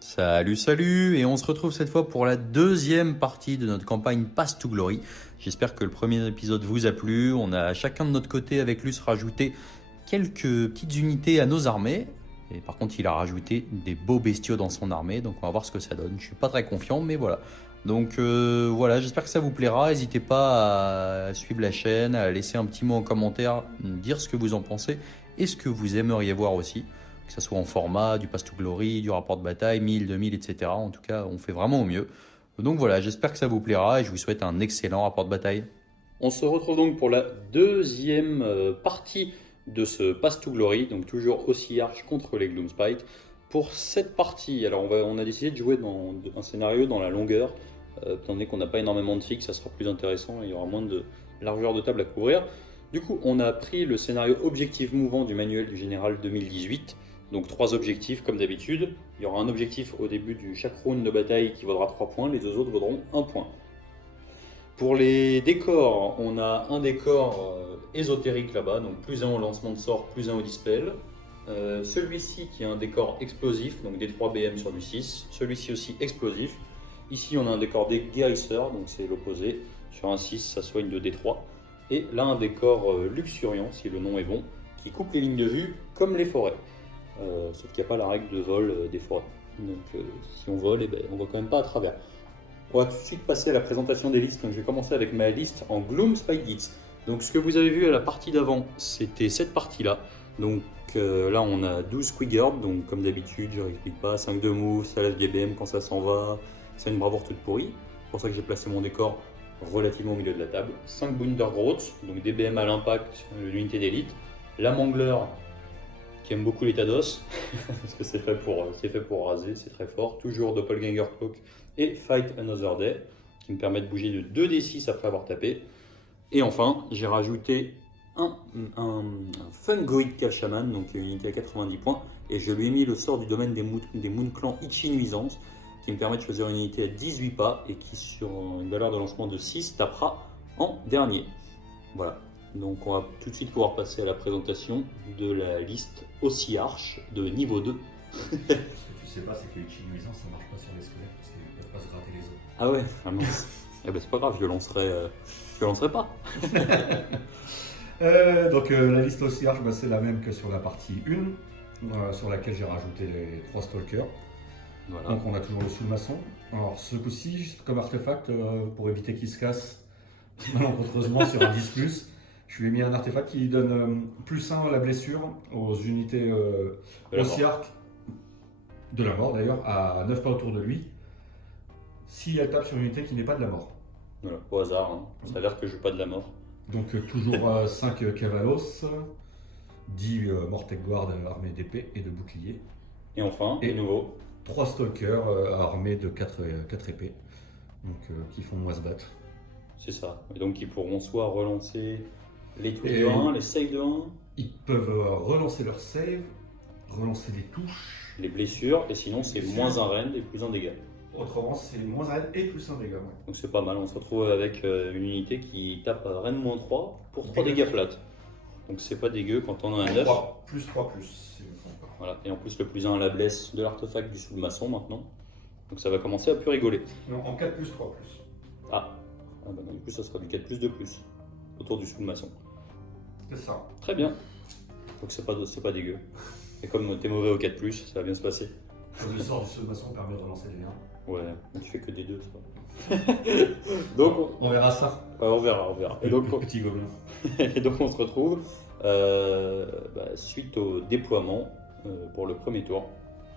Salut, salut, et on se retrouve cette fois pour la deuxième partie de notre campagne Path to Glory. J'espère que le premier épisode vous a plu. On a chacun de notre côté avec Luce rajouté quelques petites unités à nos armées. Et par contre, il a rajouté des beaux bestiaux dans son armée, donc on va voir ce que ça donne. Je suis pas très confiant, mais voilà. Donc voilà, j'espère que ça vous plaira. N'hésitez pas à suivre la chaîne, à laisser un petit mot en commentaire, dire ce que vous en pensez et ce que vous aimeriez voir aussi. Que ce soit en format, du Path to Glory, du rapport de bataille, 1000, 2000, etc. En tout cas, on fait vraiment au mieux. Donc voilà, j'espère que ça vous plaira et je vous souhaite un excellent rapport de bataille. On se retrouve donc pour la deuxième partie de ce Path to Glory, donc toujours aussi Arch contre les Gloomspite. Pour cette partie, alors on a décidé de jouer dans un scénario dans la longueur, étant donné qu'on n'a pas énormément de fixes, ça sera plus intéressant et il y aura moins de largeur de table à couvrir. Du coup, on a pris le scénario objectif mouvant du manuel du général 2018. Donc 3 objectifs comme d'habitude. Il y aura un objectif au début de chaque round de bataille qui vaudra 3 points, les deux autres vaudront 1 point. Pour les décors, on a un décor ésotérique là-bas, donc plus 1 au lancement de sort, plus 1 au dispel. Celui-ci qui est un décor explosif, donc D3 BM sur du 6. Celui-ci aussi explosif. Ici on a un décor des guérisseurs, donc c'est l'opposé. Sur un 6, ça soigne de D3. Et là un décor luxuriant, si le nom est bon, qui coupe les lignes de vue comme les forêts. Sauf qu'il n'y a pas la règle de vol des forêts. Donc si on vole, on ne va quand même pas à travers. On va tout de suite passer à la présentation des listes. Donc, je vais commencer avec ma liste en Gloomspite Gits. Donc ce que vous avez vu à la partie d'avant, c'était cette partie-là. Donc là on a 12 Squiggered, donc comme d'habitude, je ne réexplique pas, 5 de move, ça lève des BM quand ça s'en va, c'est une bravoure toute pourrie. C'est pour ça que j'ai placé mon décor relativement au milieu de la table. 5 Bundergrowth, donc des BM à l'impact sur l'unité d'élite. La Mangler, qui aime beaucoup l'état d'os, parce que c'est fait pour raser, c'est très fort. Toujours Doppelganger Cloak et Fight Another Day, qui me permet de bouger de 2d6 après avoir tapé. Et enfin, j'ai rajouté un Fungoid Kalshaman, donc une unité à 90 points, et je lui ai mis le sort du domaine des Moon Clans Ichi Nuisance, qui me permet de choisir une unité à 18 pas, et qui sur une valeur de lancement de 6 tapera en dernier. Voilà. Donc on va tout de suite pouvoir passer à la présentation de la liste aussi Arch de niveau 2. Ce que tu sais pas, c'est que les Ichi Nuisance ça marche pas sur les squelettes parce qu'ils peuvent pas se gratter les os. Ah ouais, ah mince. Eh ben c'est pas grave, je le lancerai pas. Donc la liste aussi Arch, c'est la même que sur la partie 1, sur laquelle j'ai rajouté les 3 stalkers. Voilà. Donc on a toujours le sous-maçon. Alors ce coup-ci, comme artefact, pour éviter qu'il se casse malencontreusement sur un 10+, je lui ai mis un artefact qui donne +1 à la blessure aux unités aussi arc de la mort d'ailleurs, à 9 pas autour de lui, si elle tape sur une unité qui n'est pas de la mort. Voilà, au hasard, hein. Ça a l'air que je joue pas de la mort. Donc toujours 5 Cavalos, 10 Mortec Guard armés d'épée et de bouclier. Et enfin, et nouveau 3 Stalkers armés de 4 épées, donc qui font moins se battre. C'est ça, et donc ils pourront soit relancer les touches de 1, les saves de 1. Ils peuvent relancer leur save, relancer les touches. Les blessures, et sinon c'est moins un rend et plus un dégât. Autrement c'est moins un rend et plus un dégât. Ouais. Donc c'est pas mal, on se retrouve avec une unité qui tape rend -3 pour 3 dégâts flat. Donc c'est pas dégueu quand on a un 9. 3 +3+. Voilà, et en plus le +1 à la blesse de l'artefact du sous-maçon maintenant. Donc ça va commencer à plus rigoler. Non, en 4+3+. Ah bah non, du coup ça sera du 4+2+, autour du sous-maçon. C'est ça. Très bien. Donc c'est pas dégueu. Et comme t'es mauvais au 4+, ça va bien se passer. Le sort du sous-maçon permet de relancer les 1. Ouais, mais tu fais que des 2, ça. Donc on verra ça. Ouais, on verra. Et donc, petit gobelin. Et donc on se retrouve suite au déploiement pour le premier tour.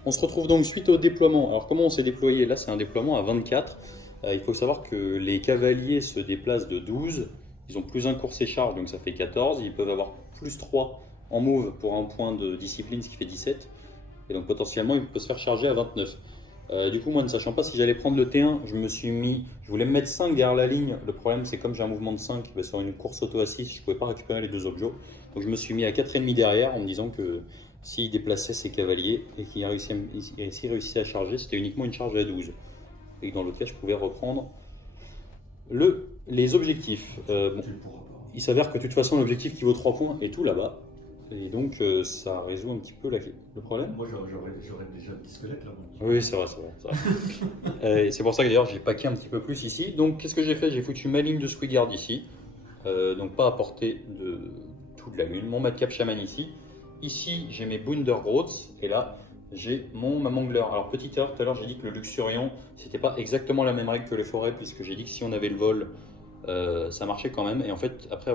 On se retrouve donc suite au déploiement. Alors comment on s'est déployé? Là c'est un déploiement à 24. Il faut savoir que les cavaliers se déplacent de 12. Ils ont +1 course et charge, donc ça fait 14. Ils peuvent avoir +3 en move pour un point de discipline, ce qui fait 17. Et donc potentiellement il peut se faire charger à 29. Du coup moi ne sachant pas si j'allais prendre le T1, je voulais me mettre 5 derrière la ligne. Le problème c'est comme j'ai un mouvement de 5, sur une course auto à 6, je ne pouvais pas récupérer les 2 objets. Donc je me suis mis à 4,5 derrière en me disant que s'il déplaçait ses cavaliers et qu'il réussissait à charger, c'était uniquement une charge à 12. Et que dans le cas je pouvais reprendre Les objectifs. Bon, il s'avère que de toute façon, l'objectif qui vaut 3 points est tout là-bas. Et donc, ça résout un petit peu le problème. Moi, j'aurais déjà le squelette là. Oui, c'est vrai. C'est pour ça que d'ailleurs, j'ai paqué un petit peu plus ici. Donc, qu'est-ce que j'ai fait? J'ai foutu ma ligne de Squigard ici. Donc, pas à portée de toute la lune. Mon Madcap Shaman ici. Ici, j'ai mes Bundergrowths. Et là, j'ai ma Mangler. Alors, petite erreur, tout à l'heure, j'ai dit que le Luxurion, c'était pas exactement la même règle que les forêts, puisque j'ai dit que si on avait le vol, ça marchait quand même. Et en fait, après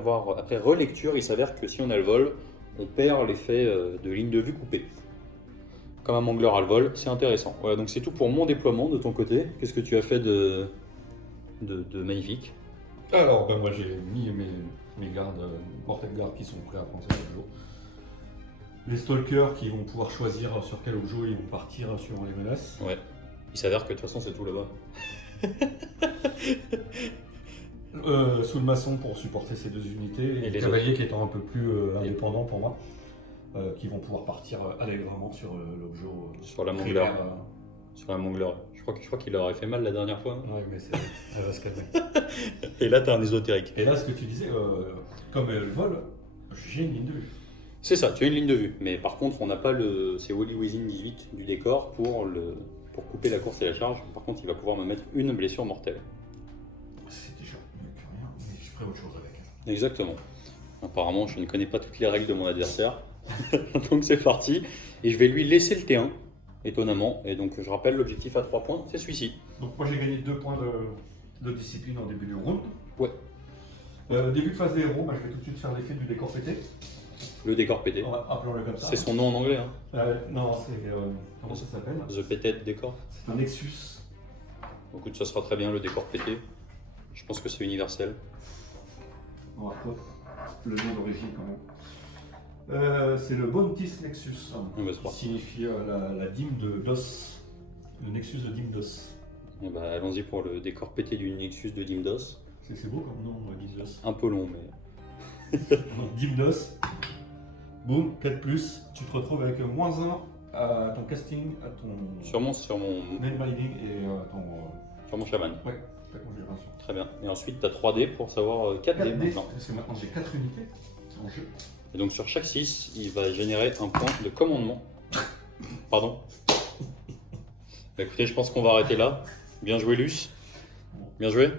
relecture, il s'avère que si on a le vol, on perd l'effet de ligne de vue coupée. Comme un Mangler a le vol, c'est intéressant. Voilà, donc c'est tout pour mon déploiement de ton côté. Qu'est-ce que tu as fait de magnifique? Alors, moi j'ai mis mes gardes, portées de garde qui sont prêts à prendre cet objet. Les stalkers qui vont pouvoir choisir sur quel objet ils vont partir suivant les menaces. Ouais, il s'avère que de toute façon c'est tout là-bas. Sous le maçon pour supporter ces 2 unités, et les cavaliers qui étant un peu plus indépendants pour moi, qui vont pouvoir partir allègrement sur l'objet. Sur la Mangler. Sur la Mangler. Je crois qu'il leur aurait fait mal la dernière fois. Oui, mais elle va se calmer. Et là, tu as un ésotérique. Et là, ce que tu disais, comme elle vole, j'ai une ligne de vue. C'est ça, tu as une ligne de vue. Mais par contre, on n'a pas c'est Wally Within 18 du décor pour couper la course et la charge. Par contre, il va pouvoir me mettre une blessure mortelle. C'est déjà mieux que rien, mais je ferai autre chose avec. Exactement. Apparemment, je ne connais pas toutes les règles de mon adversaire. Donc c'est parti. Et je vais lui laisser le T1, étonnamment. Et donc je rappelle, l'objectif à 3 points, c'est celui-ci. Donc moi j'ai gagné 2 points de discipline en début de round. Ouais. Début de phase des héros, je vais tout de suite faire l'effet du décor pété. Le décor pété. Appelons-le comme ça. C'est son nom en anglais. Non, c'est. Comment ça s'appelle? The Pétette décor. C'est un Nexus. Écoute, ça sera très bien, le décor pété. Je pense que c'est universel. On va reprendre le nom d'origine quand même. C'est le Bontis Nexus, qui signifie la dîme d'os. Le Nexus de dîme d'os. Allons-y pour le décor pété du Nexus de dîme d'os. C'est beau comme nom, dîme d'os. Un peu long, mais. Dîme d'os. Boum, 4+, tu te retrouves avec -1 à ton casting, à ton. Sur mon main binding et ton. Sur mon chaman. Ouais, ta congélation. Très bien. Et ensuite, tu as 3D pour savoir 4D maintenant. Parce que maintenant j'ai 4 unités en jeu. Et donc sur chaque 6, il va générer un point de commandement. Pardon. Écoutez, je pense qu'on va arrêter là. Bien joué, Luce. Bien joué.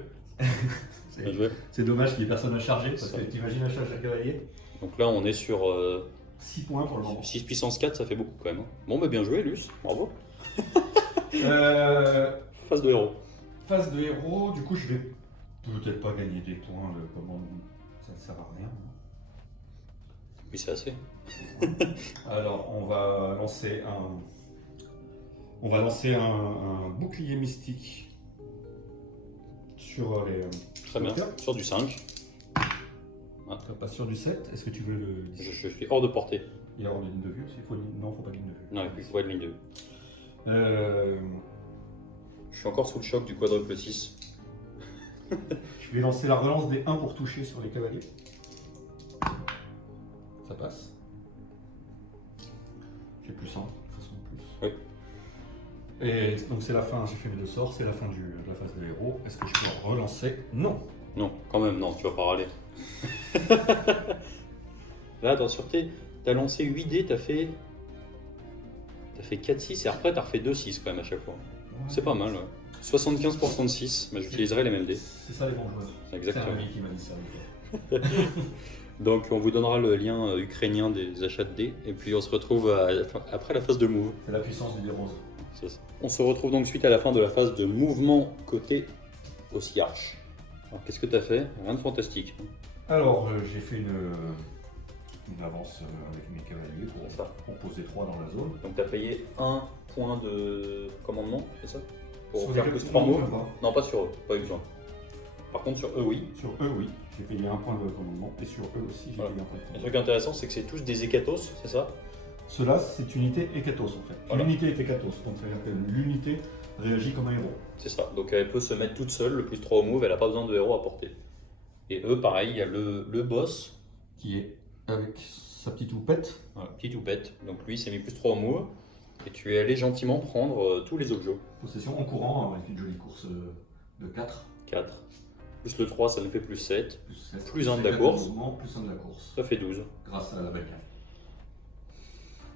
Bien joué. C'est dommage qu'il n'y ait personne à charger, parce que t'imagines la charge à cavalier. Donc là, on est sur 6 points pour le moment. 6 puissance 4, ça fait beaucoup quand même. Bon, bien joué, Luce. Bravo. Phase de héros. Phase de héros, du coup, je vais peut-être pas gagner des points de commandement. Ça ne sert à rien. Oui, c'est assez. Alors, on va lancer un bouclier mystique sur les. Très bien, sur du 5. Pas sur du 7, est-ce que tu veux le. Je suis hors de portée. Il y a hors de ligne de vue aussi. Non, faut pas de ligne de vue. Non, il faut pas de ligne de vue. Je suis encore sous le choc du quadruple 6. Je vais lancer la relance des 1 pour toucher sur les cavaliers. Ça passe. J'ai plus 1, de toute façon plus. Oui. Et donc c'est la fin, j'ai fait mes 2 sorts, c'est la fin de la phase de héros. Est-ce que je peux relancer? Non. Non, quand même, non, tu vas pas râler. Là, dans sûreté, t'as lancé 8 dés, t'as fait 4-6 et après t'as refait 2-6 quand même à chaque fois. Ouais. C'est pas mal, ouais. 75% de 6, mais j'utiliserai les mêmes dés. C'est ça les bons joueurs. Exactement. C'est un ami qui m'a dit ça une fois. Donc on vous donnera le lien ukrainien des achats de dés et puis on se retrouve après la phase de move. C'est la puissance du dé rose. C'est ça. On se retrouve donc suite à la fin de la phase de mouvement côté Ossiarch. Alors qu'est-ce que tu as fait? Rien de fantastique. Alors j'ai fait une avance avec mes cavaliers pour poser 3 dans la zone. Donc tu as payé 1 point de commandement, c'est ça? Pour sur faire plus 3 moves? Non, pas sur eux, pas eu besoin. Par contre sur eux oui. Sur eux oui, j'ai payé 1 point de commandement et sur eux aussi j'ai payé 1 point de commandement. Le truc intéressant c'est que c'est tous des Hécatos, c'est ça? Cela c'est unité Hécatos en fait. Voilà. L'unité est Hécatos, donc ça veut dire que l'unité réagit comme un héros. C'est ça, donc elle peut se mettre toute seule, le plus 3 au move, elle n'a pas besoin de héros à porter. Et eux pareil, il y a le boss. Qui est avec sa petite houppette. Voilà, petite houppette, donc lui s'est mis plus 3 au move. Et tu es allé gentiment prendre tous les objets. Possession en courant avec une jolie course de 4. 4. Plus le 3, ça nous fait plus 7. Plus 1 de la C'est course. mouvement, plus 1 de la course. Ça fait 12. Grâce à la bannière.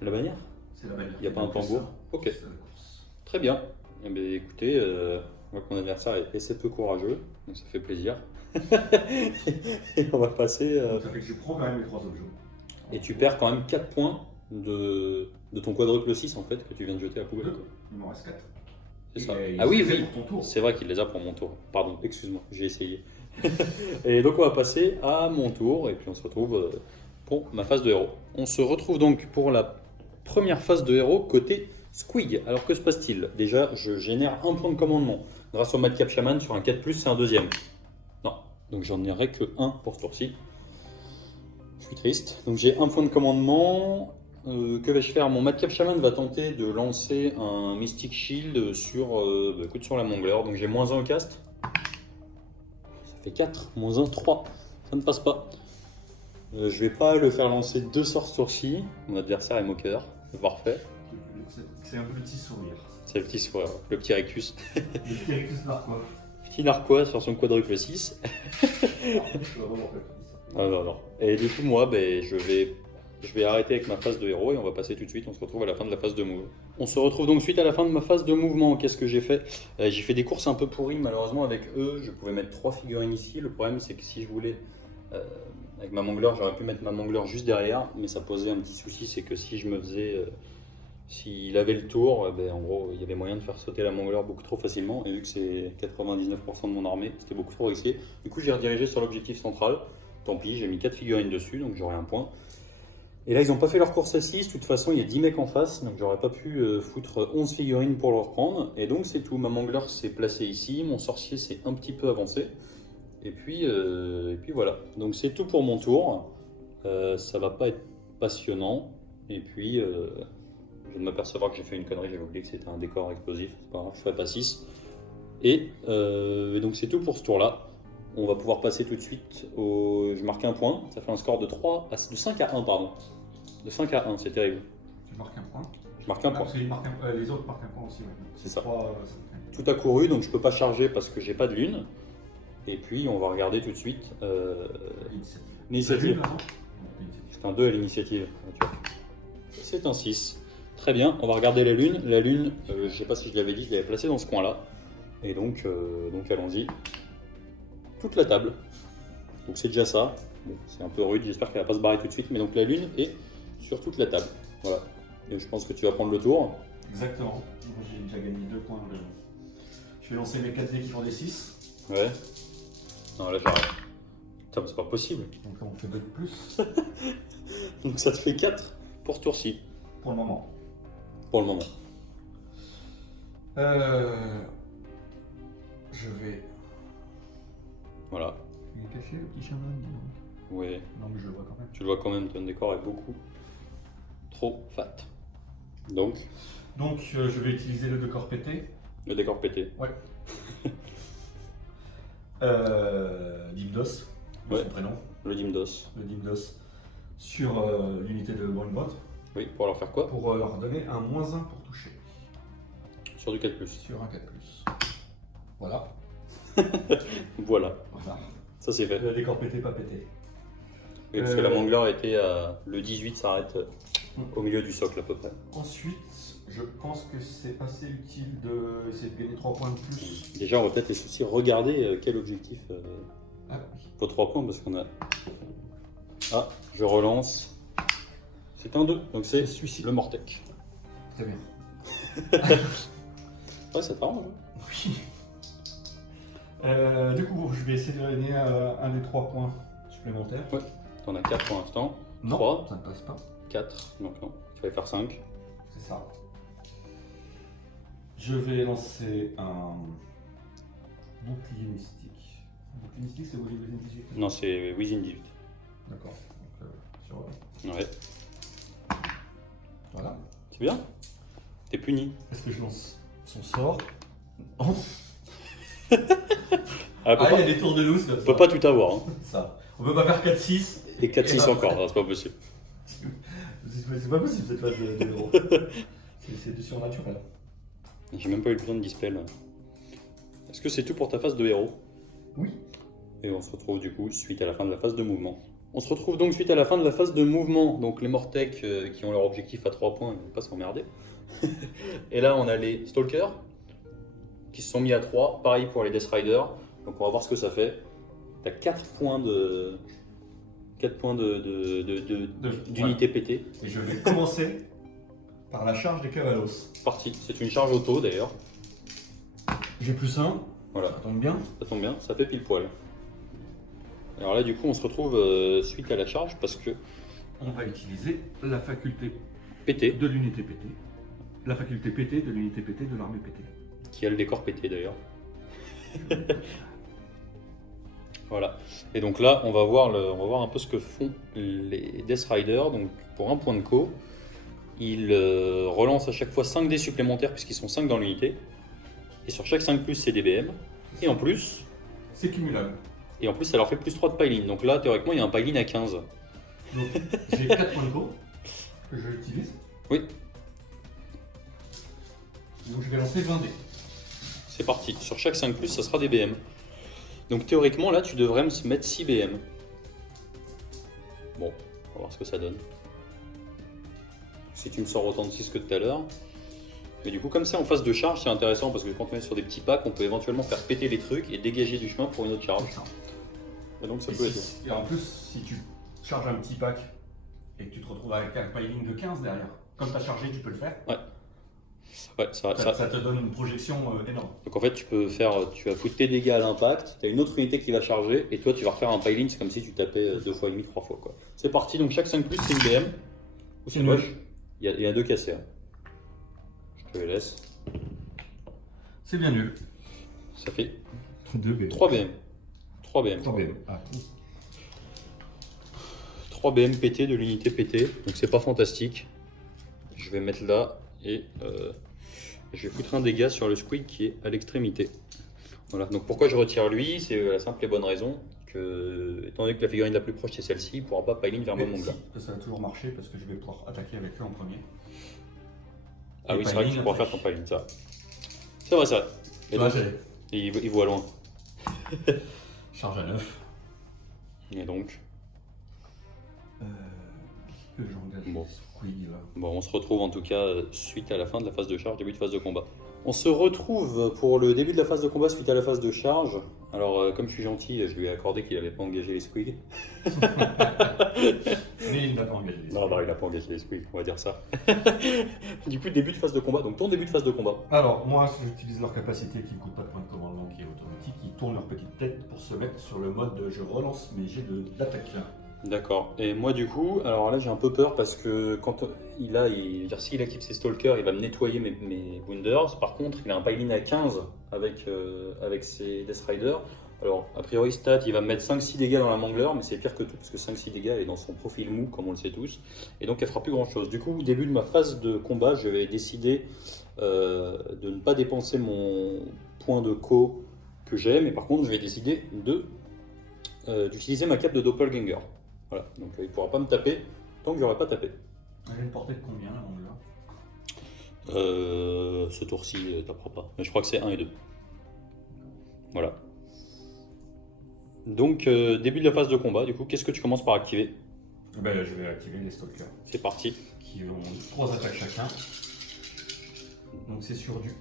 La bannière? C'est la bannière. Il n'y a pas un tambour? Ok. C'est la course. Très bien. Eh bien, écoutez, on voit que mon adversaire est assez peu courageux, donc ça fait plaisir. Et on va passer. Donc ça fait que je prends quand même les 3 objets. Et tu perds quand même 4 points de ton quadruple 6 en fait que tu viens de jeter à la poubelle. Il m'en reste 4. C'est ça. Et Ah oui, il les a oui. pour ton tour. C'est vrai qu'il les a pour mon tour. Pardon, excuse-moi, j'ai essayé. Et donc on va passer à mon tour et puis on se retrouve pour ma phase de héros. On se retrouve donc pour la première phase de héros côté Squig. Alors que se passe-t-il? Déjà, je génère un point de commandement. Grâce au Madcap Shaman, sur un 4+, c'est un deuxième. Non, donc j'en aurai que 1 pour ce tour-ci. Je suis triste. Donc j'ai un point de commandement. Que vais-je faire? Mon Madcap Shaman va tenter de lancer un Mystic Shield sur, sur la Mongleur. Donc j'ai -1 au cast. Ça fait 4, -1, 3. Ça ne passe pas. Je vais pas le faire lancer 2 sorts ce tour-ci. Mon adversaire est moqueur. C'est parfait. C'est un petit sourire. C'est le petit sourire, le petit rectus. Le petit rectus narquois. Petit narquois sur son quadruple 6. Ah, non. Et du coup, moi, je vais arrêter avec ma phase de héros et on va passer tout de suite. On se retrouve à la fin de la phase de move. On se retrouve donc suite à la fin de ma phase de mouvement. Qu'est-ce que j'ai fait? J'ai fait des courses un peu pourries, malheureusement, avec eux. Je pouvais mettre 3 figurines ici. Le problème, c'est que si je voulais, avec ma Mongleur, j'aurais pu mettre ma Mongleur juste derrière. Mais ça posait un petit souci, c'est que si je me faisais. S'il avait le tour, en gros, il y avait moyen de faire sauter la Mongleur beaucoup trop facilement. Et vu que c'est 99% de mon armée, c'était beaucoup trop risqué. Du coup, j'ai redirigé sur l'objectif central. Tant pis, j'ai mis 4 figurines dessus, donc j'aurai un point. Et là, ils n'ont pas fait leur course à 6. De toute façon, il y a 10 mecs en face, donc j'aurais pas pu foutre 11 figurines pour le reprendre. Et donc, c'est tout. Ma Mongleur s'est placée ici. Mon sorcier s'est un petit peu avancé. Et puis voilà. Donc, c'est tout pour mon tour. Ça va pas être passionnant. Et puis... je viens de m'apercevoir que j'ai fait une connerie, j'avais oublié que c'était un décor explosif, c'est pas grave, je ferai pas 6. Et donc c'est tout pour ce tour-là. On va pouvoir passer tout de suite au... Je marque un point, ça fait un score de 5 à 1, pardon. De 5 à 1, c'est terrible. Tu marques un point. Je marque un point. Les autres marquent un point aussi. Ouais. C'est ça. 3, tout a couru, donc je peux pas charger parce que j'ai pas de lune. Et puis on va regarder tout de suite l'initiative. C'est un 2 à l'initiative. C'est un 6. Très bien, on va regarder la lune. La lune, je sais pas si je l'avais dit, je l'avais placée dans ce coin-là. Et donc allons-y. Toute la table. Donc c'est déjà ça. Bon, c'est un peu rude, j'espère qu'elle va pas se barrer tout de suite. Mais donc la lune est sur toute la table. Voilà. Et je pense que tu vas prendre le tour. Exactement. Moi j'ai déjà gagné 2 points. Je vais lancer mes 4 dés qui font des 6. Ouais. Non, là j'arrête. Putain, mais c'est pas possible. Donc là on fait 2 de plus. Donc ça te fait 4 pour ce tour-ci. Pour le moment. Pour le moment. Je vais. Voilà. Il est caché le petit chaman. Oui. Non mais je le vois quand même. Tu le vois quand même, ton décor est beaucoup trop fat. Donc je vais utiliser le décor pété. le décor pété. Ouais. Dimdos, Ouais. son prénom. Le Dimdos. Le Dimdos. Sur l'unité de Bonbot. Oui, pour leur faire quoi? Pour leur donner un -1 pour toucher. Sur du 4+. Sur un 4+. Voilà. Voilà. Voilà. Ça c'est fait. Le décor pété, pas pété. Oui, parce que la Mongleur était à... Le 18 s'arrête au milieu du socle à peu près. Ensuite, je pense que c'est assez utile d'essayer de gagner 3 points de plus. Déjà, on va peut-être aussi regarder quel objectif Ah oui. faut 3 points parce qu'on a... Ah, je relance. C'est un 2, donc c'est celui-ci. le Mortec. Très bien. Ouais, ça t'arrange. Oui. Du coup, je vais essayer de gagner un des 3 points supplémentaires. Ouais. T'en as 4 pour l'instant. Non, 3, ça ne passe pas. 4, donc non. Il fallait faire 5. C'est ça. Je vais lancer un bouclier mystique. Bouclier mystique, c'est Within 18? Non, c'est Within 18. D'accord. Donc, Ouais. Voilà. C'est bien. T'es puni. Est-ce que je lance son sort? Oh. Ah, Il y a des tours de loose comme on ça. peut pas tout avoir. Hein. Ça. On peut pas faire 4-6. Et 4-6 encore, non, c'est pas possible. C'est pas possible cette phase de héros. C'est du surnaturel. J'ai même pas eu le besoin de dispel. Est-ce que c'est tout pour ta phase de héros? Oui. Et on se retrouve du coup suite à la fin de la phase de mouvement. On se retrouve donc suite à la fin de la phase de mouvement. Donc les Mortec qui ont leur objectif à 3 points, ils ne vont pas s'emmerder. Et là on a les Stalkers qui se sont mis à 3. Pareil pour les Death Riders. Donc on va voir ce que ça fait. Tu as 4 points de... 4 points d'unité pétée. Et je vais commencer par la charge des Cavalos. Parti. C'est une charge auto d'ailleurs. J'ai plus 1. Voilà. Ça tombe bien. Ça tombe bien, ça fait pile poil. Alors là, du coup, on se retrouve suite à la charge parce que on va utiliser la faculté pété de l'unité pétée. La faculté pétée de l'unité pétée de l'armée pétée. Qui a le décor pété d'ailleurs. Voilà. Et donc là, on va voir un peu ce que font les Death Riders. Donc pour un point de co, ils relancent à chaque fois 5 dés supplémentaires puisqu'ils sont 5 dans l'unité. Et sur chaque 5+, c'est des BM. Et en plus, c'est cumulable. Et en plus, ça leur fait plus 3 de piling. Donc là, théoriquement, il y a un piling à 15. Donc j'ai 4 points de co que je l'utilise. Oui. Donc je vais lancer 20 dés. C'est parti. Sur chaque 5+, ça sera des BM. Donc théoriquement, là, tu devrais me mettre 6 BM. Bon, on va voir ce que ça donne. Si tu me sors autant de 6 que tout à l'heure. Mais du coup, comme c'est en phase de charge, c'est intéressant parce que quand on est sur des petits packs, on peut éventuellement faire péter les trucs et dégager du chemin pour une autre charge. Et donc ça peut être... Et en plus, si tu charges un petit pack et que tu te retrouves avec un piling de 15 derrière, comme tu as chargé, tu peux le faire. Ouais. Ouais, ça te donne une projection énorme. Donc en fait, tu vas foutre tes dégâts à l'impact, tu as une autre unité qui va charger, et toi tu vas refaire un piling, c'est comme si tu tapais 2 fois et demi, 3 fois. Quoi. C'est parti, donc chaque 5+, c'est une BM. Ou c'est moche. Il y a 2 cassés. Hein. Je te les laisse. C'est bien nul. Ça fait 2 BM. 3 BM. 3 BM. 3 BM. Ah. 3 BM pété de l'unité pétée, donc c'est pas fantastique. Je vais mettre là et je vais foutre un dégât sur le squig qui est à l'extrémité. Voilà, donc pourquoi je retire lui, c'est la simple et bonne raison que, étant donné que la figurine la plus proche c'est celle-ci, il ne pourra pas piling vers mon mongla. Ça va toujours marcher parce que je vais pouvoir attaquer avec lui en premier. Ah oui, c'est vrai que tu pourras faire ton piling, ça. C'est vrai, c'est vrai. Et donc, il voit loin. Charge à 9. Et donc que j'engage bon. Squig, là. Bon, on se retrouve en tout cas suite à la fin de la phase de charge, début de phase de combat. On se retrouve pour le début de la phase de combat suite à la phase de charge. Alors, comme je suis gentil, je lui ai accordé qu'il n'avait pas engagé les squigs. Mais il n'a pas engagé les squigs. Non, il n'a pas engagé les squigs, on va dire ça. Du coup, début de phase de combat. Donc, ton début de phase de combat. Alors, moi, j'utilise leur capacité qui ne coûte pas de point de commandement, qui est automatique. Ils tournent leur petite tête pour se mettre sur le mode de je relance mes jets d'attaque. D'accord. Et moi, du coup, alors là, j'ai un peu peur parce que quand s'il équipe ses stalkers, il va me nettoyer mes wounders. Par contre, il a un piling à 15 avec ses Death Riders. Alors, a priori, stat, il va me mettre 5-6 dégâts dans la mangler, mais c'est pire que tout parce que 5-6 dégâts est dans son profil mou, comme on le sait tous. Et donc, elle fera plus grand chose. Du coup, au début de ma phase de combat, je vais décider de ne pas dépenser mon point de co que j'ai, mais par contre, je vais décider d'utiliser ma cape de doppelganger. Voilà, donc il ne pourra pas me taper tant que j'aurai pas tapé. Elle a une portée de combien la mangler ? Ce tour-ci, tapera pas. Mais je crois que c'est 1 et 2. Voilà. Donc, début de la phase de combat, du coup, qu'est-ce que tu commences par activer ? Ben, je vais activer les stalkers. C'est parti. Qui ont 3 attaques chacun. Donc c'est sur du...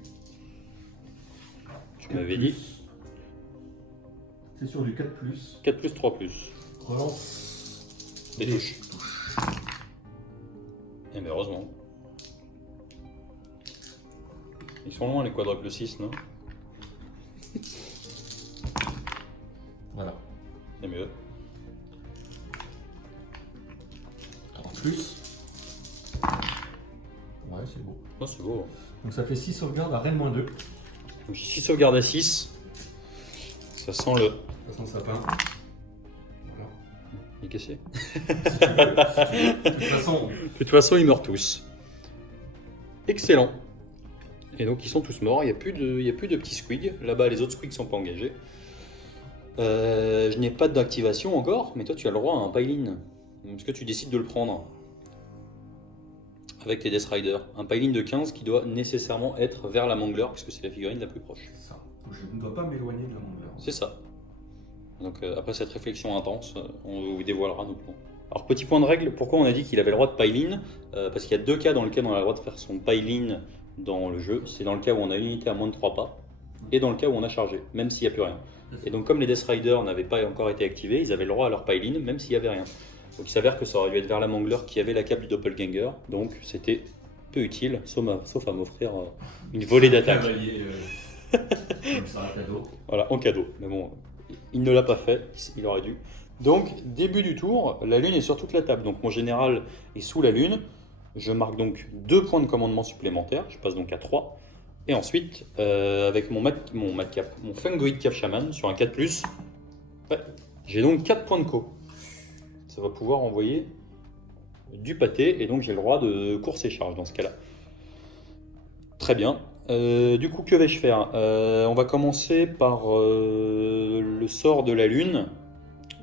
Tu m'avais dit ? C'est sur du 4+. 4+, 3+. Relance. Des touches. Et mais heureusement. Ils sont loin les quadruples 6, non ? Voilà. C'est mieux. 3+. Ouais, c'est beau. Oh, c'est beau. Donc ça fait 6 sauvegardes à Rennes -2. Donc 6 sauvegardes à 6. Ça sent le... Ça sent le sapin. Voilà. Il est cassé. De toute façon, ils meurent tous. Excellent. Et donc ils sont tous morts, il n'y a plus de petits squigs. Là-bas, les autres squigs ne sont pas engagés. Je n'ai pas d'activation encore, mais toi tu as le droit à un piling. Est-ce que tu décides de le prendre avec les Death Riders? Un piling de 15 qui doit nécessairement être vers la mangler, puisque c'est la figurine la plus proche. C'est ça. Je ne dois pas m'éloigner de la mangler. C'est ça. Donc après cette réflexion intense, on vous dévoilera nos plans. Alors petit point de règle, pourquoi on a dit qu'il avait le droit de pile-in parce qu'il y a 2 cas dans lesquels on a le droit de faire son pile-in dans le jeu. C'est dans le cas où on a une unité à moins de 3 pas et dans le cas où on a chargé, même s'il n'y a plus rien. Et donc comme les Death Riders n'avaient pas encore été activés, ils avaient le droit à leur pile-in même s'il n'y avait rien. Donc il s'avère que ça aurait dû être vers la Mangler qui avait la cape du Doppelganger, donc c'était peu utile, sauf à m'offrir une volée d'attaque. Comme ça, un cadeau. Voilà, en cadeau. Mais bon, il ne l'a pas fait, il aurait dû. Donc, début du tour, la lune est sur toute la table. Donc, mon général est sous la lune. Je marque donc 2 points de commandement supplémentaires. Je passe donc à 3. Et ensuite, avec mon Fungoid Cap Shaman sur un 4+, ouais, j'ai donc 4 points de co. Ça va pouvoir envoyer du pâté. Et donc, j'ai le droit de course et charge dans ce cas-là. Très bien. Du coup, que vais-je faire? On va commencer par le sort de la lune.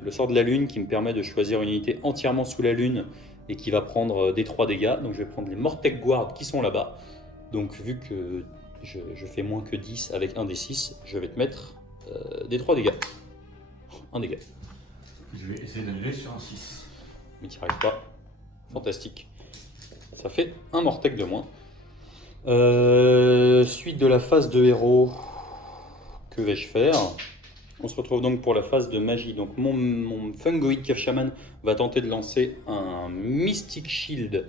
Le sort de la lune qui me permet de choisir une unité entièrement sous la lune et qui va prendre des 3 dégâts. Donc je vais prendre les Mortec Guard qui sont là-bas. Donc vu que je fais moins que 10 avec un des 6, je vais te mettre des 3 dégâts. Un dégât. Je vais essayer d'annuler sur un 6. Mais tu n'y arrives pas. Fantastique. Ça fait un Mortec de moins. Suite de la phase de héros, que vais-je faire? On se retrouve donc pour la phase de magie. Donc mon Fungoid Cap Shaman va tenter de lancer un Mystic Shield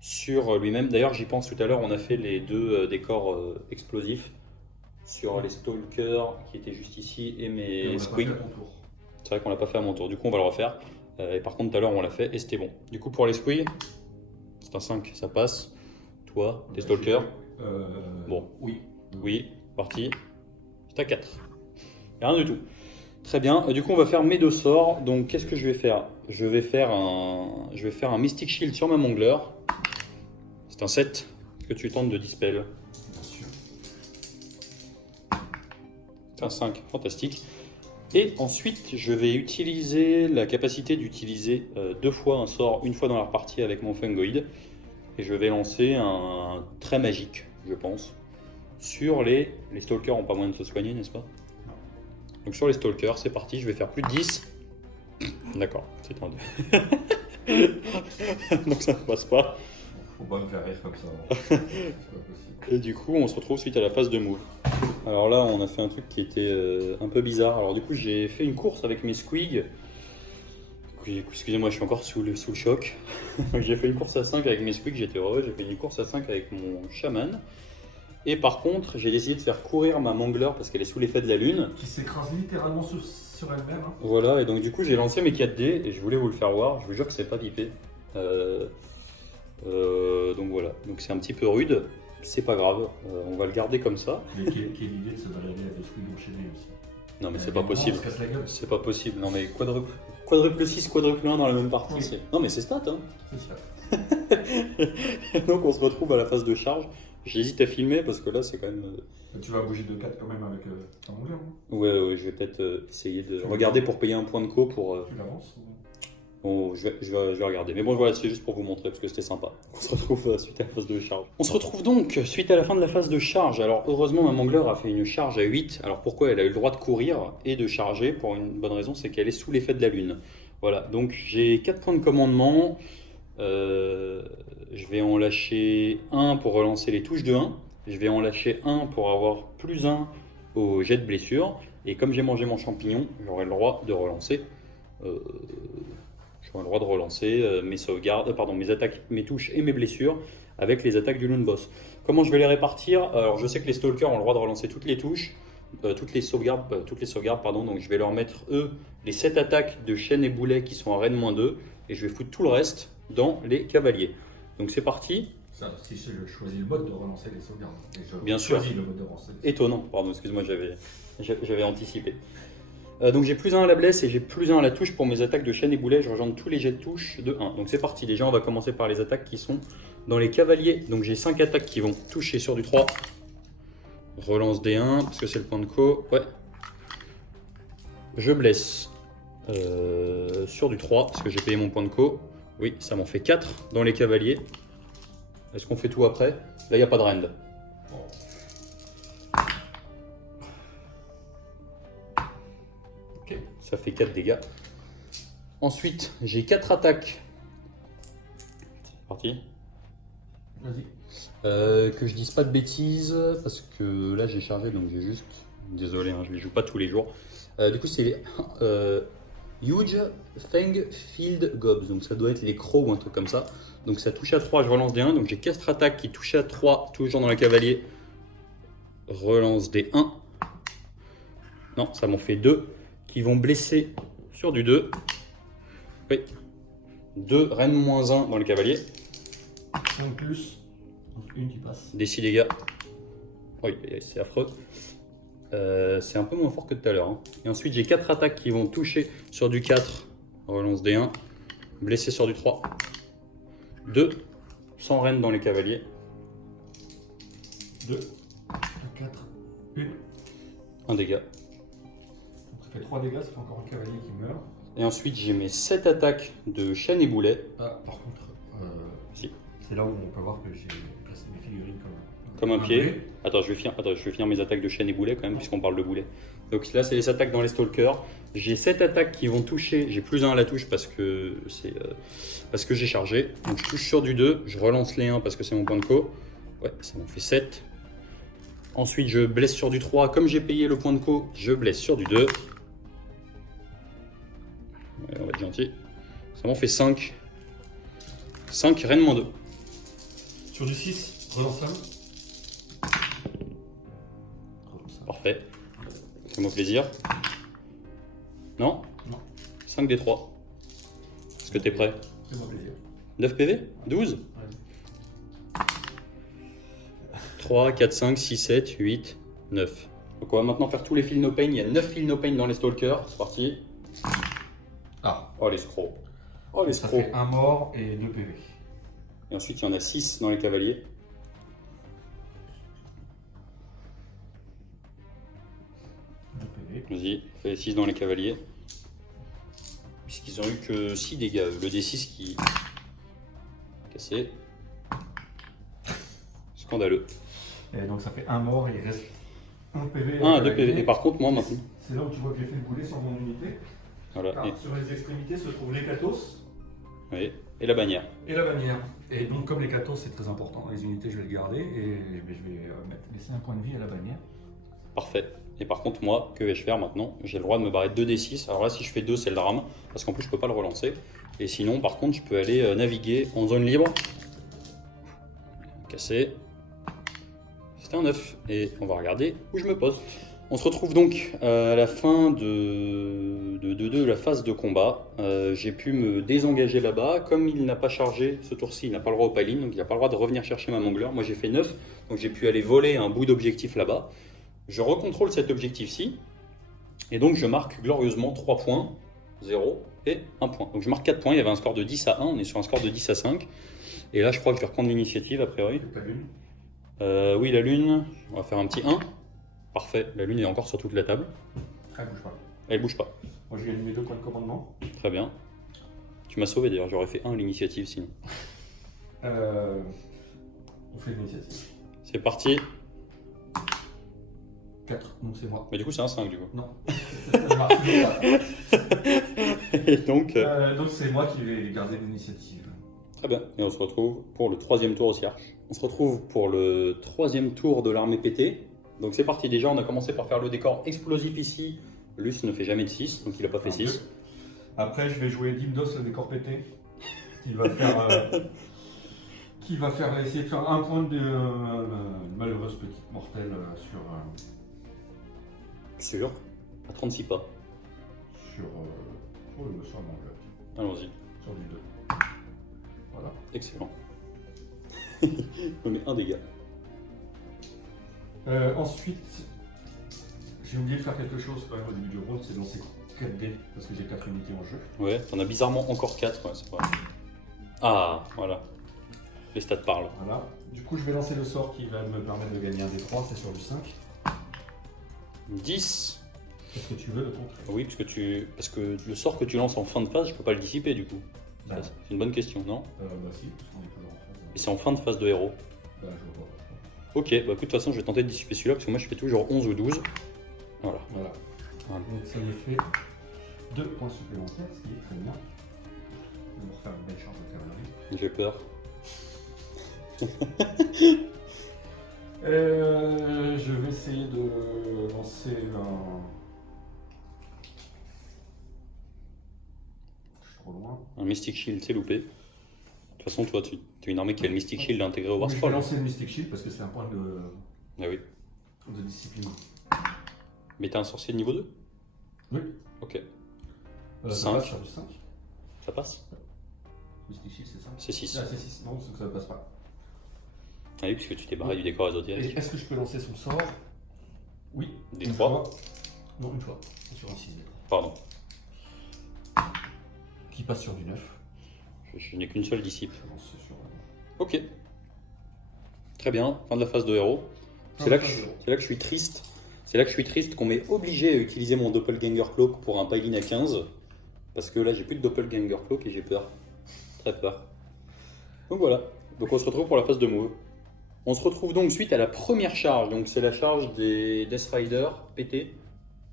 sur lui-même. D'ailleurs, j'y pense tout à l'heure, on a fait les 2 décors explosifs sur les Stalkers qui étaient juste ici et mes Squig. C'est vrai qu'on l'a pas fait à mon tour, du coup on va le refaire. Et par contre tout à l'heure on l'a fait et c'était bon. Du coup pour les Squig, c'est un 5, ça passe. Toi, tes Stalkers bon, oui, parti. C'est à 4. Rien du tout. Très bien, du coup on va faire mes 2 sorts. Donc qu'est-ce que je vais faire? Je vais faire un Mystic Shield sur ma Mangler. C'est un 7 que tu tentes de dispel. Bien sûr. C'est un 5, fantastique. Et ensuite je vais utiliser la capacité d'utiliser 2 fois un sort, une fois dans la partie avec mon Fungoid. Et je vais lancer un très magique, je pense, sur les Stalkers n'ont pas moyen de se soigner, n'est-ce pas? Donc sur les Stalkers, c'est parti, je vais faire plus de 10. D'accord, c'est un 2. Donc ça ne passe pas. Faut pas me faire rire comme ça. C'est pas possible. Et du coup, on se retrouve suite à la phase de move. Alors là, on a fait un truc qui était un peu bizarre. Alors du coup, j'ai fait une course avec mes Squig. Excusez-moi, je suis encore sous le choc. J'ai fait une course à 5 avec mes Squig, j'étais heureux. J'ai fait une course à 5 avec mon Shaman. Et par contre, j'ai décidé de faire courir ma Mangler parce qu'elle est sous l'effet de la lune. Qui s'écrase littéralement sur elle-même. Hein. Voilà, et donc du coup, j'ai lancé mes 4D et je voulais vous le faire voir. Je vous jure que c'est pas pipé. Donc voilà, donc c'est un petit peu rude. C'est pas grave, on va le garder comme ça. Mais quelle idée de se balader avec des Squig enchaînés aussi. Non mais c'est pas possible. On se casse la gueule. C'est pas possible. Non mais quadruple 6, quadruple 1 dans la même partie. Oui. Non mais c'est stat hein. C'est ça. Donc on se retrouve à la phase de charge. J'hésite à filmer parce que là c'est quand même... Tu vas bouger de 4 quand même avec ton Mangler, non? Ouais, je vais peut-être essayer de regarder pour payer un point de co pour... Tu l'avances ou... Bon, je vais regarder. Mais bon, voilà, c'est juste pour vous montrer parce que c'était sympa. On se retrouve suite à la phase de charge. On se retrouve donc suite à la fin de la phase de charge. Alors, heureusement, ma Mangler a fait une charge à 8. Alors, pourquoi? Elle a eu le droit de courir et de charger pour une bonne raison, c'est qu'elle est sous l'effet de la lune. Voilà, donc j'ai 4 points de commandement. Je vais en lâcher 1 pour relancer les touches de 1. Je vais en lâcher 1 pour avoir plus 1 au jet de blessure. Et comme j'ai mangé mon champignon, j'aurai le droit de relancer. J'aurai le droit de relancer mes sauvegardes, mes attaques, mes touches et mes blessures avec les attaques du Lune Boss. Comment je vais les répartir? Alors je sais que les Stalkers ont le droit de relancer toutes les touches, toutes les sauvegardes, pardon, donc je vais leur mettre eux les 7 attaques de chaîne et boulet qui sont à raid -2 et je vais foutre tout le reste dans les cavaliers. Donc c'est parti. Ça, si je choisis le mode de relancer les sauvegardes. Bien sûr. Le mode de relancer. Étonnant, pardon, excuse-moi, j'avais anticipé. Donc j'ai plus 1 à la blesse et j'ai plus 1 à la touche pour mes attaques de chaîne et boulet. Je rejoins tous les jets de touche de 1. Donc c'est parti. Déjà on va commencer par les attaques qui sont dans les cavaliers. Donc j'ai 5 attaques qui vont toucher sur du 3. Relance D1 parce que c'est le point de co. Ouais. Je blesse sur du 3 parce que j'ai payé mon point de co. Oui, ça m'en fait 4 dans les cavaliers. Est-ce qu'on fait tout après? Là il n'y a pas de rend. Ok. Ça fait 4 dégâts. Ensuite, j'ai 4 attaques. C'est parti. Vas-y. Que je dise pas de bêtises, parce que là j'ai chargé, donc j'ai juste... Désolé, hein, je les joue pas tous les jours. Du coup, c'est Huge Fang Field Gobs, donc ça doit être les crocs ou un truc comme ça. Donc ça touche à 3, je relance des 1, donc j'ai 4 attaques qui touchent à 3, toujours dans le cavalier. Relance des 1. Non, ça m'en fait 2 qui vont blesser sur du 2. Oui. 2 reine moins 1 dans le cavalier. 5 plus, une qui passe. Des 6 dégâts. Oui, c'est affreux. C'est un peu moins fort que tout à l'heure. Hein. Et ensuite, j'ai 4 attaques qui vont toucher sur du 4. Relance des 1. Blessé sur du 3. 2. Sans reine dans les cavaliers. 2, 4, 1. 1 dégât. Donc ça fait 3 dégâts, ça fait encore un cavalier qui meurt. Et ensuite, j'ai mes 7 attaques de chaîne et boulet. Ah, par contre, Si. c'est là où on peut voir que j'ai placé mes figurines Comme un pied. boulet. Attends, je vais finir mes attaques de chaîne et boulet quand même, puisqu'on parle de boulet. Donc là, c'est les attaques dans les stalkers. J'ai 7 attaques qui vont toucher. J'ai plus 1 à la touche parce que j'ai chargé. Donc je touche sur du 2. Je relance les 1 parce que c'est mon point de co. Ouais, ça m'en fait 7. Ensuite, je blesse sur du 3. Comme j'ai payé le point de co, je blesse sur du 2. Ouais, on va être gentil. Ça m'en fait 5. 5, reine moins 2. Sur du 6, relance la. Parfait. Fais-moi plaisir. Non? Non. 5 des 3. Est-ce que t'es prêt? Fais-moi plaisir. 9 PV? 12? Ouais. 3, 4, 5, 6, 7, 8, 9. Donc on va maintenant faire tous les fils no pain. Il y a 9 fils no pain dans les stalkers. C'est parti. Ah. Oh les scrocs. Oh les Ça scrocs. fait 1 mort et 2 PV. Et ensuite il y en a 6 dans les cavaliers. Vas-y, fais les 6 dans les cavaliers. Puisqu'ils ont eu que 6 dégâts. Le D6 qui... Cassé. Scandaleux. Et donc ça fait 1 mort et il reste 1 PV. 1 à 2 PV. Et par contre, moi maintenant... C'est là où tu vois que j'ai fait le boulet sur mon unité. Voilà. Alors, sur les extrémités se trouvent les catos Oui. Et la bannière. et la bannière. Et donc comme les catos c'est très important, les unités je vais le garder et je vais laisser un point de vie à la bannière. Parfait. Et par contre, moi, que vais-je faire maintenant? J'ai le droit de me barrer de 2d6. Alors là, si je fais 2, c'est le drame. Parce qu'en plus, je peux pas le relancer. Et sinon, par contre, je peux aller naviguer en zone libre. Cassé. C'était un 9. Et on va regarder où je me poste. On se retrouve donc à la fin de la phase de combat. J'ai pu me désengager là-bas. Comme il n'a pas chargé ce tour-ci, il n'a pas le droit au paline. Donc il n'a pas le droit de revenir chercher ma mangleur. Moi, j'ai fait 9. Donc j'ai pu aller voler un bout d'objectif là-bas. Je recontrôle cet objectif-ci, et donc je marque glorieusement 3 points, 0 et 1 point. Donc je marque 4 points, il y avait un score de 10 à 1, on est sur un score de 10 à 5. Et là je crois que je vais reprendre l'initiative a priori. Ta lune. Oui, la lune, on va faire un petit 1. Parfait, la lune est encore sur toute la table. Elle bouge pas. Elle bouge pas. Moi je gagne mes 2 points de commandement. Très bien. Tu m'as sauvé d'ailleurs, j'aurais fait 1 l'initiative sinon. On fait l'initiative. C'est parti. 4, donc c'est moi. Mais du coup c'est un 5 du coup. Non, ça marche toujours pas. Et donc... Donc c'est moi qui vais garder l'initiative. Très bien, et on se retrouve pour le 3e tour aussi. On se retrouve pour le 3e tour de l'armée pétée. Donc c'est parti, déjà on a commencé par faire le décor explosif ici. Luce ne fait jamais de 6, donc il n'a pas fait 6. Après je vais jouer Dimdos, le décor pété. Il va faire... essayer de faire un point de malheureuse petite mortelle sur... Sur à 36 pas. Sur l'angle. Allons-y. Sur du 2. Voilà. Excellent. On met 1 dégât. Ensuite, j'ai oublié de faire quelque chose quand même au début du round, c'est lancer 4 dés parce que j'ai 4 unités en jeu. Ouais, t'en as bizarrement encore 4, ouais, c'est pas... Ah, voilà. Les stats parlent. Voilà. Du coup, je vais lancer le sort qui va me permettre de gagner un des 3, c'est sur du 5. 10. Est-ce que tu veux le contrer? Oui, parce que le sort que tu lances en fin de phase, je peux pas le dissiper du coup. Bah. C'est une bonne question, non? Bah si, parce qu'on est toujours en phase. Et c'est en fin de phase de héros. Bah je vois pas. Ok, bah écoute, de toute façon, je vais tenter de dissiper celui-là parce que moi je fais toujours 11 ou 12. Voilà. Voilà. Donc ça me fait 2 points supplémentaires, ce qui est très bien. On va refaire une belle charge de cavalerie. J'ai peur. Je vais essayer de lancer un... Je suis trop loin. Un Mystic Shield, c'est loupé. De toute façon, toi, tu es une armée qui a le Mystic Shield intégré au War Je vais Scroll. lancer le Mystic Shield parce que c'est un point de... Ah oui. De discipline. Mais t'as un sorcier de niveau 2? Oui. Ok. Ça 5. passe sur du 5. Ça passe? Mystic Shield, c'est 5. C'est 6. Ah, c'est 6. Non, c'est que ça ne passe pas. Ah oui, puisque tu t'es barré du décor Et ésotérique. est-ce que je peux lancer son sort? Oui. Des une 3. fois. Non, une fois. Sur un 6. Pardon. Qui passe sur du 9. Je n'ai qu'une seule disciple. Je lance sur... Ok. Très bien, fin de la phase de héros. C'est là que je suis triste. C'est là que je suis triste qu'on m'ait obligé à utiliser mon Doppelganger Cloak pour un Pylin à 15. Parce que là, j'ai plus de Doppelganger Cloak et j'ai peur. Très peur. Donc voilà. Donc on se retrouve pour la phase de move. On se retrouve donc suite à la première charge. Donc c'est la charge des Death Rider PT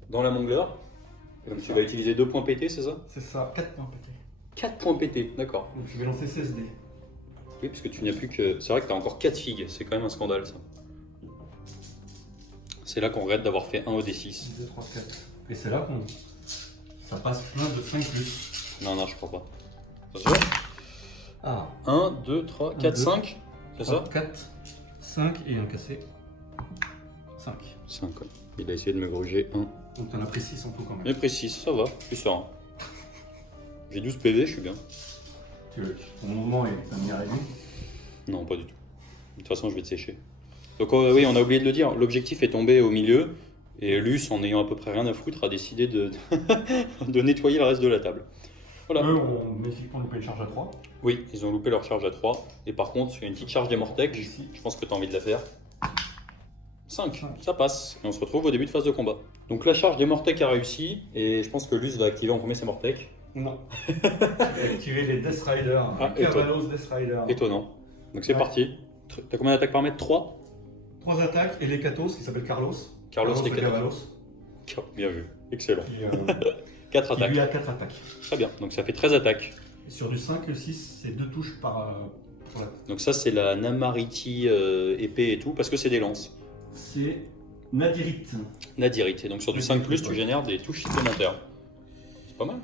dans la Mangler. Donc tu vas utiliser 2 points PT, c'est ça? C'est ça, 4 points pétés. 4 points PT, d'accord. Donc je vais lancer 16 dés. Oui, parce que tu n'as plus que... C'est vrai que tu as encore 4 figues, c'est quand même un scandale ça. C'est là qu'on regrette d'avoir fait 1 au D6. 2, 3, 4. Et c'est là qu'on... Ça passe plein de 5 plus. Non, je crois pas. Attention. Ah. 1, 2, 3, 4, 2, 5. C'est ça? 4, 5 et un cassé. 5. 5, ouais. Il a essayé de me gruger 1. Donc t'en as pris 6 en tout quand même. Mais précis, ça va, je suis serein. J'ai 12 PV, je suis bien. Ton mouvement est un réduit? Non, pas du tout. De toute façon, je vais te sécher. Donc oui, on a oublié de le dire, l'objectif est tombé au milieu, et Luce, en ayant à peu près rien à foutre, a décidé de, de nettoyer le reste de la table. Voilà. Eux ont magnifiquement loupé une charge à 3. Oui, ils ont loupé leur charge à 3, et par contre, il y a une petite charge des Mortec, je pense que tu as envie de la faire. 5, ça passe, et on se retrouve au début de phase de combat. Donc la charge des Mortec a réussi, et je pense que Luce va activer en premier ses Mortec. Non. Je vais activer les Death Rider, les Cavalos Death Rider. Étonnant. Donc c'est parti. T'as combien d'attaques par mètre? 3? 3 attaques, et les Katos qui s'appelle Carlos. Carlos les Cavalos. Bien vu, excellent. Qui, 4 attaques. Qui lui a 4 attaques. Très bien, donc ça fait 13 attaques. Et sur du 5, le 6, c'est 2 touches par... Donc ça c'est la Namariti épée et tout, parce que c'est des lances. C'est Nadirite. Nadirite, et donc sur du 5+, tu génères des touches supplémentaires. C'est pas mal.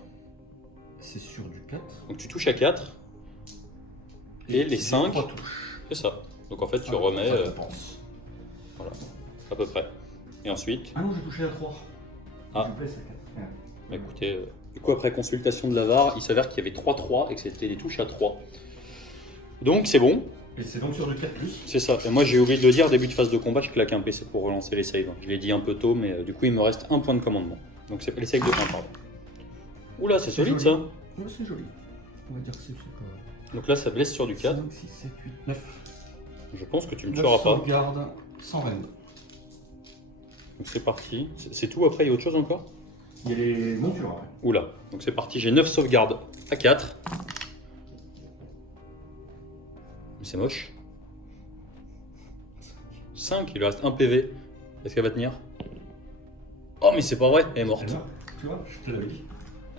C'est sur du 4. Donc tu touches à 4. Et les 5, 3 touches. c'est ça. Donc en fait tu remets... je pense. Voilà, à peu près. Et ensuite... Ah non, j'ai touché à 3. Ah. Je blesse à 4. Bah écoutez, du coup après consultation de la VAR, il s'avère qu'il y avait 3-3 et que c'était des touches à 3. Donc c'est bon. Et c'est donc sur du 4+. C'est ça. Et moi j'ai oublié de le dire, début de phase de combat, je claque un PC pour relancer les saves. Je l'ai dit un peu tôt, mais du coup il me reste un point de commandement. Donc c'est pas les saves de 1, pardon. Oula, c'est solide joli. ça. Oui, c'est joli. On va dire que c'est pas... Donc là ça blesse sur du 4. 5, 6, 7, 8, 9. Je pense que tu me 9 tueras pas. sauvegarde, 100 rend. Donc c'est parti. C'est tout, après il y a autre chose encore? Il y a les montures après. Oula, donc c'est parti, j'ai 9 sauvegardes à 4. C'est moche. 5, il lui reste 1 PV. Est-ce qu'elle va tenir? Oh mais c'est pas vrai, elle est morte. Tu vois, je te l'avais dit.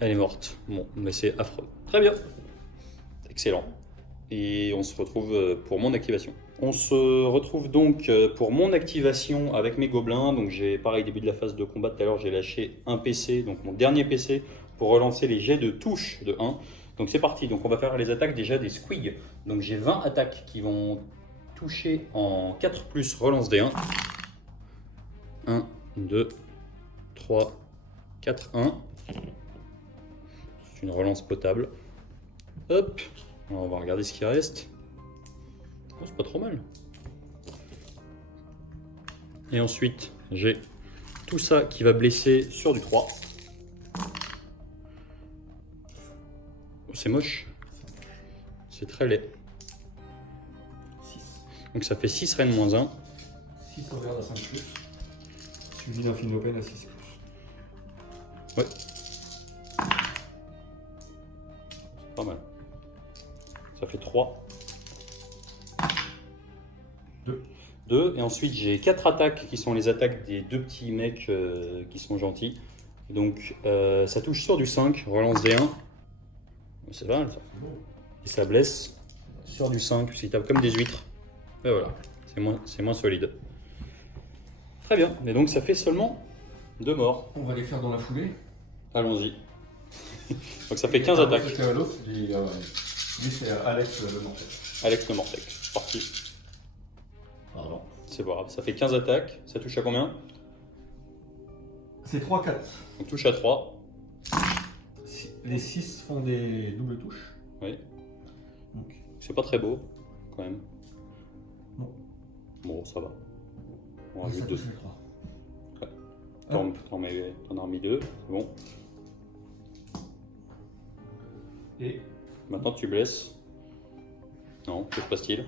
Elle est morte. Bon, mais c'est affreux. Très bien. Excellent. Et on se retrouve pour mon activation. On se retrouve donc pour mon activation avec mes gobelins. Donc j'ai, pareil, début de la phase de combat tout à l'heure, j'ai lâché un PC, donc mon dernier PC, pour relancer les jets de touche de 1. Donc c'est parti. Donc on va faire les attaques déjà des squigs. Donc j'ai 20 attaques qui vont toucher en 4+, relance des 1. 1, 2, 3, 4, 1. C'est une relance potable. Hop. Alors on va regarder ce qui reste. Oh, c'est pas trop mal. Et ensuite, j'ai tout ça qui va blesser sur du 3. Oh, c'est moche. C'est très laid. 6. Donc ça fait 6 reines moins 1. 6 sauvegarde à 5+. Suivi d'un fin open à 6+. Ouais. C'est pas mal. Ça fait 3. 2. Et ensuite j'ai 4 attaques qui sont les attaques des 2 petits mecs qui sont gentils. Donc ça touche sur du 5, relance D1. C'est pas mal ça. Et ça blesse sur du 5, puisqu'il tape comme des huîtres. Et voilà, c'est moins solide. Très bien, et donc ça fait seulement 2 morts. On va les faire dans la foulée. Allons-y. Donc ça fait 15 attaques. Lui c'est Alex le Mortec. Alex le Mortec, parti. Pardon. C'est pas grave, ça fait 15 attaques. Ça touche à combien? C'est 3-4. On touche à 3. Les 6 font des doubles touches. Oui. Donc. C'est pas très beau, quand même. Non. Bon, ça va. On Ça rajoute 2. touche les 3. Ouais. T'en as remis 2, c'est bon. Et maintenant tu blesses. Non, que se passe-t-il?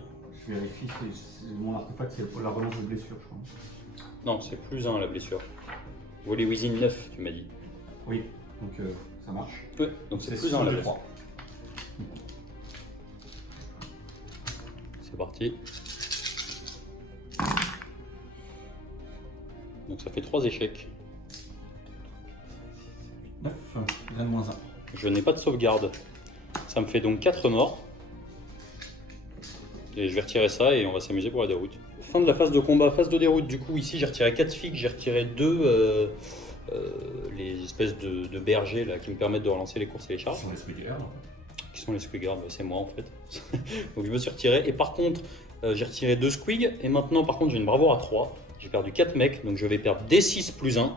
je vérifie, mon artefact, c'est la relance de blessure, je crois. Non, c'est plus 1 la blessure. Volley within 9, tu m'as dit. Oui, donc ça marche. Oui, donc c'est plus 1 la blessure. 3. C'est parti. Donc ça fait 3 échecs. 9, rien de moins 1. Je n'ai pas de sauvegarde. Ça me fait donc 4 morts. Et je vais retirer ça et on va s'amuser pour la déroute. Fin de la phase de combat, phase de déroute. Du coup, ici j'ai retiré 4 figues, j'ai retiré 2 les espèces de bergers là, qui me permettent de relancer les courses et les charges. Qui sont les Squiggards. Qui sont les Squiggards, c'est moi en fait. Donc je me suis retiré. Et par contre, j'ai retiré 2 Squig. Et maintenant, par contre, j'ai une bravoure à 3. J'ai perdu 4 mecs, donc je vais perdre D6 plus 1.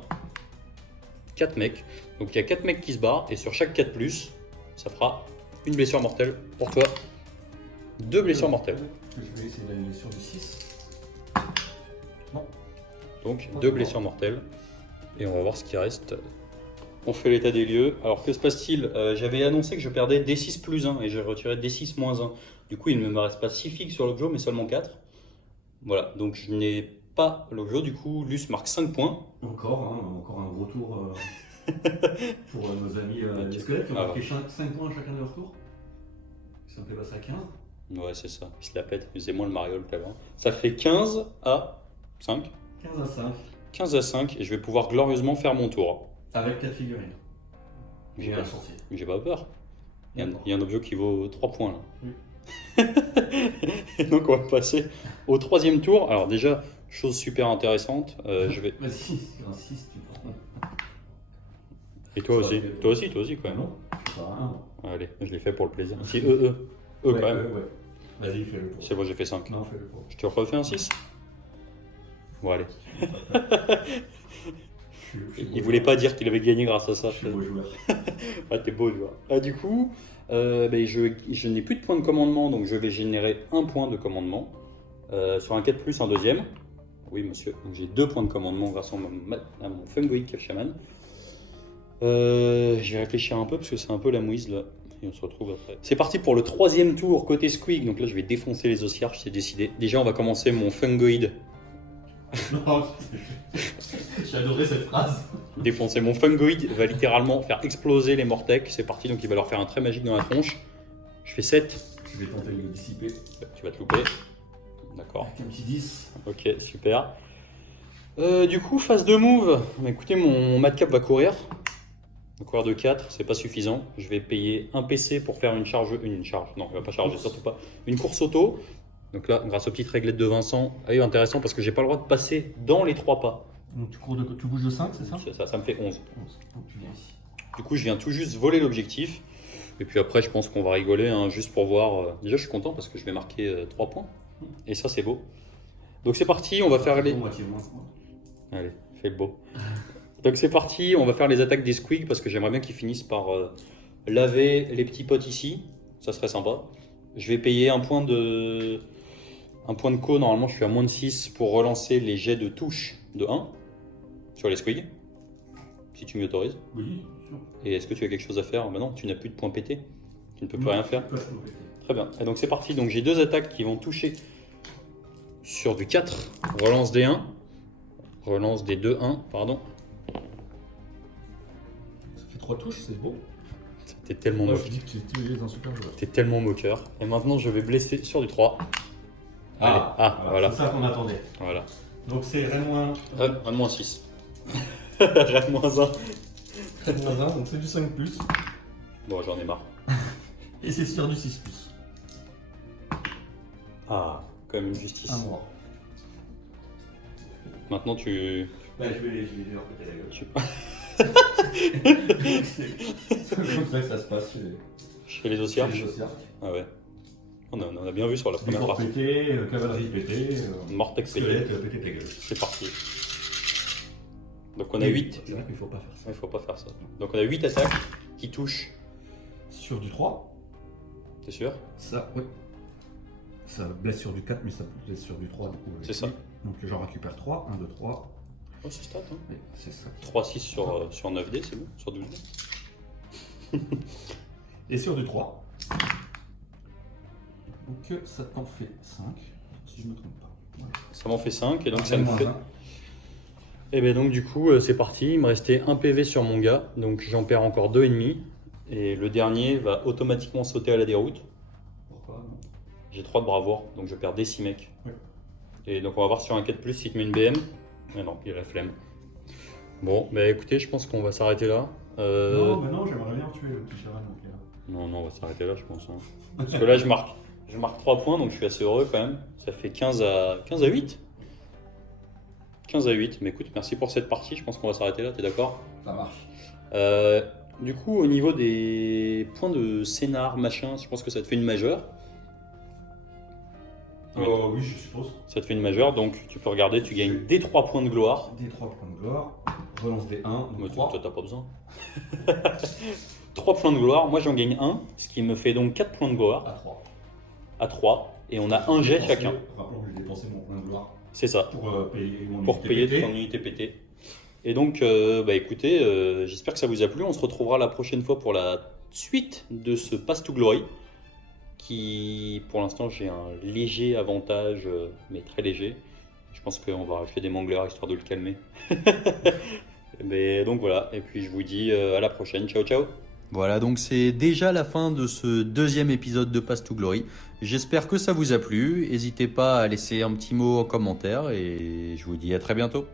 4 mecs. Donc il y a 4 mecs qui se barrent. Et sur chaque 4 plus, ça fera une blessure mortelle pour toi. 2 blessures mortelles. Je vais essayer d'aller sur du 6. Non. Donc 2 blessures mortelles. Et on va voir ce qui reste. On fait l'état des lieux. Alors que se passe-t-il? J'avais annoncé que je perdais D6 plus 1 et j'ai retiré D6 moins 1. Du coup, il ne me reste pas 6 figues sur l'objet, mais seulement 4. Voilà, donc je n'ai pas l'objet. Du coup, Luce marque 5 points. Encore un gros tour pour nos amis les squelettes qui ont marqué 5 points à chacun de leur tour. Ça me fait passer à 15. Ouais, c'est ça. Il se la pète. C'est moins le mariole tout à l'heure. Ça fait 15 à 5. 15 à 5. 15 à 5 et je vais pouvoir glorieusement faire mon tour. Avec 4 figurines. J'ai un sorcier. Mais j'ai pas peur. Il y a un objet qui vaut 3 points là. Oui. Et donc on va passer au 3e tour. Alors déjà, chose super intéressante. Je vais... Vas-y, c'est un 6 tu prends. Et toi aussi. Toi aussi quand même. Non, je fais pas un. Allez, je l'ai fait pour le plaisir. Si, eux quand même. Ouais. Vas-y, fais-le pour. C'est bon, j'ai fait 5. Non, fais-le pour. Je te refais un 6. Bon, allez. Il voulait pas dire qu'il avait gagné grâce à ça. Je suis beau joueur. Ah, t'es beau joueur. Ah, du coup, je n'ai plus de points de commandement, donc je vais générer un point de commandement. Sur un 4+, un deuxième. Oui, monsieur. Donc j'ai 2 points de commandement grâce à mon Fungoid Shaman. Je vais réfléchir un peu parce que c'est un peu la mouise là. Et on se retrouve après. C'est parti pour le 3e tour côté Squig. Donc là, je vais défoncer les ossiarches, c'est décidé. Déjà, on va commencer mon Fungoid. Non, j'ai adoré cette phrase. Défoncer mon Fungoid va littéralement faire exploser les Mortec. C'est parti, donc il va leur faire un trait magique dans la tronche. Je fais 7. Je vais tenter de le dissiper. Tu vas te louper. D'accord. Avec un petit 10. Ok, super. Du coup, phase de move. Écoutez, mon madcap va courir. Un courir de 4, c'est pas suffisant. Je vais payer un PC pour faire une charge. Non, il va pas charger, surtout pas. Une course auto. Donc là, grâce aux petites réglettes de Vincent, intéressant parce que j'ai pas le droit de passer dans les 3 pas. Donc tu bouges de 5, c'est ça? Ça me fait 11. Donc tu viens ici. Du coup, je viens tout juste voler l'objectif. Et puis après, je pense qu'on va rigoler, hein, juste pour voir. Déjà, je suis content parce que je vais marquer 3 points. Et ça, c'est beau. Donc c'est parti, on va faire les... Allez, fais le beau. Donc c'est parti, on va faire les attaques des Squig parce que j'aimerais bien qu'ils finissent par laver les petits potes ici. Ça serait sympa. Je vais payer un point de co. Normalement, je suis à moins de 6 pour relancer les jets de touche de 1 sur les Squig. Si tu m'y autorises. Oui, sûr. Et est-ce que tu as quelque chose à faire? Bah non, tu n'as plus de points pétés. Tu ne peux plus rien faire. Très bien. Et donc c'est parti. Donc j'ai 2 attaques qui vont toucher sur du 4. Relance des 1. Relance des 2-1, pardon. Ça fait 3 touches, c'est beau. T'es tellement moqueur. Je dis que tu es un super joueur. T'es tellement moqueur. Et maintenant, je vais blesser sur du 3. Voilà. C'est ça qu'on attendait. Voilà. Donc c'est Rennes moins... Rennes moins 6. Rennes moins 1. 4-1, donc c'est du 5+. Bon, j'en ai marre. Et c'est sur du 6+. Ah, quand même une justice. Un mort. Maintenant, tu... Bah, je vais lui en péter la gueule. tu... C'est comme ça que ça se passe chez les Ossiarches. chez les Ossiarches. Ah ouais. On a bien vu sur la première Fort partie. pété, cavalerie pété, Mortex pété. squelette pété ta gueule. C'est parti. Donc on a 8. C'est vrai qu'il faut pas faire ça. Il faut pas faire ça. Donc on a 8 attaques qui touchent. Sur du 3, T'es sûr? ça, oui. Ça blesse sur du 4, mais ça blesse sur du 3. C'est ça. Donc j'en récupère 3, 1, 2, 3. Oh, c'est stat, hein. Oui, c'est ça. 3-6 sur 9D, c'est bon? Sur 12D. Et sur du 3. Donc ça t'en fait 5, si je ne me trompe pas. Voilà. Ça m'en fait 5 et donc Ah, ça me moins fait... un. Et bien donc du coup c'est parti, il me restait un PV sur mon gars, donc j'en perds encore 2,5. Et le dernier va automatiquement sauter à la déroute. Pourquoi non? J'ai 3 de bravoure, donc je perds des 6 mecs. Oui. Et donc on va voir sur un 4+, s'il te met une BM. Mais non, il a la flemme. Bon, bah écoutez, je pense qu'on va s'arrêter là. Non, mais non, j'aimerais bien tuer le petit chaman. Donc, Non, on va s'arrêter là, je pense. Hein. Parce que là, je marque 3 points, donc je suis assez heureux quand même. Ça fait 15 à 8. 15 à 8, mais écoute, merci pour cette partie. Je pense qu'on va s'arrêter là, t'es d'accord? Ça marche. Du coup, au niveau des points de scénar, machin, je pense que ça te fait une majeure. Oui, je suppose. Ça te fait une majeure, donc tu peux regarder, tu gagnes des 3 points de gloire. Des 3 points de gloire. Relance des 1, Mais donc toi, 3. t'as pas besoin. 3 points de gloire, moi j'en gagne 1, ce qui me fait donc 4 points de gloire À 3. à 3. Et on a un jet chacun. Rappelons que j'ai dépensé mon point de gloire C'est ça. pour payer mon Pour unité payer pétée. ton unité pétée. Et donc, bah écoutez, j'espère que ça vous a plu. On se retrouvera la prochaine fois pour la suite de ce Pass to Glory. Qui, pour l'instant, j'ai un léger avantage, mais très léger. Je pense qu'on va rajouter des mangleurs histoire de le calmer. Mais donc voilà, et puis je vous dis à la prochaine. Ciao, ciao. Voilà, donc c'est déjà la fin de ce deuxième épisode de Pass to Glory. J'espère que ça vous a plu. N'hésitez pas à laisser un petit mot en commentaire et je vous dis à très bientôt.